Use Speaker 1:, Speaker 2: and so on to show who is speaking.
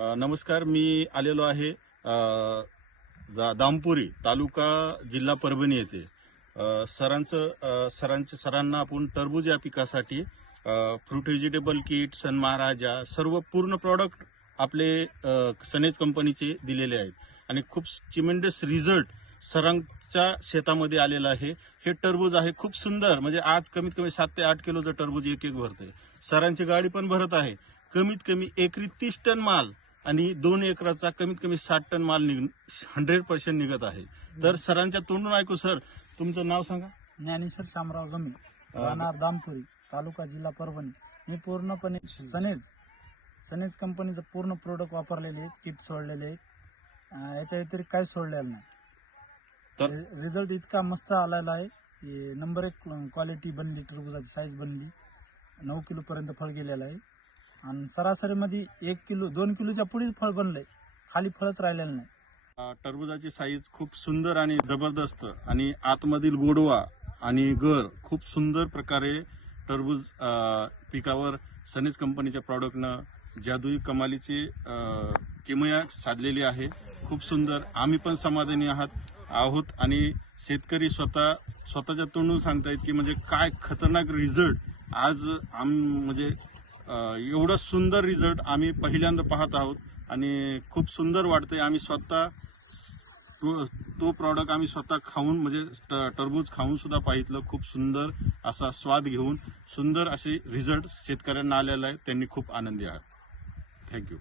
Speaker 1: नमस्कार मी आलेलो आहे दा- दामपुरी तालुका जिल्हा परभणी येथे. सरांचं सरांचे सरांना आपण टरबूज या पिकासाठी fruit vegetable kit sun Maharaja सर्व पूर्ण प्रॉडक्ट आपले सनेज कंपनीचे दिलेले आहेत. आणि खूप चिमेंडस रिझल्ट सरांच्या शेतामध्ये आलेला आहे. हे टरबूज आहे खूप सुंदर म्हणजे आज कमीत कमी सात ते आठ किलोचं टरबूज एक एक भरतंय. सरांची गाडी पण भरत आहे. कमीत कमी एकरी तीस टन माल आणि दोन एकराचा कमीत कमी साठ टन माल निघ हंड्रेड पर्सेंट निघत आहे. तर सरांच्या तोंडून ऐकू सर तुमचं नाव सांगा?
Speaker 2: ज्ञानेश्वर शामराव गमे राहणार दामपुरी तालुका जिल्हा परभणी. मी पूर्णपणे सनेज सनेज कंपनीचं पूर्ण प्रोडक्ट वापरलेले आहेत किट सोडलेले आहेत. याच्या व्यतिरिक्त काही सोडलेलं नाही.
Speaker 1: तर-
Speaker 2: रिझल्ट इतका मस्त आलेला आहे की नंबर एक क्वालिटी बनली टरबुजाची साईज बनली. नऊ किलो पर्यंत फळ गेलेलं आहे. आणि सरासरीमध्ये एक किलो दोन किलोच्या पुढेच फळ बनलंय. खाली फळच राहिलेलं नाही.
Speaker 1: टरबुजाची टरबूजाची साईज खूप सुंदर आणि जबरदस्त आणि आतमधील गोडवा आणि गर खूप सुंदर प्रकारे टरबूज पिकावर सनीज कंपनीच्या प्रॉडक्टनं जादुई कमालीची किमया साधलेली आहे. खूप सुंदर. आम्ही पण समाधानी आहात आहोत आणि शेतकरी स्वतः स्वतःच्या तोंडून सांगतायत की म्हणजे काय खतरनाक रिझल्ट आज आम म्हणजे एवढा सुंदर रिझल्ट आम्ही पहिल्यांदा पाहत आहोत आणि खूप सुंदर वाटते आम्ही स्वतः तो तो प्रॉडक्ट आम्ही स्वतः खाऊन म्हणजे ट- टरबूज खाऊन सुद्धा पाहितलं. खूप सुंदर असा स्वाद घेऊन सुंदर असे रिझल्ट शेतकऱ्यांना आलेला आहे. त्यांनी खूप आनंदी आहात. थँक्यू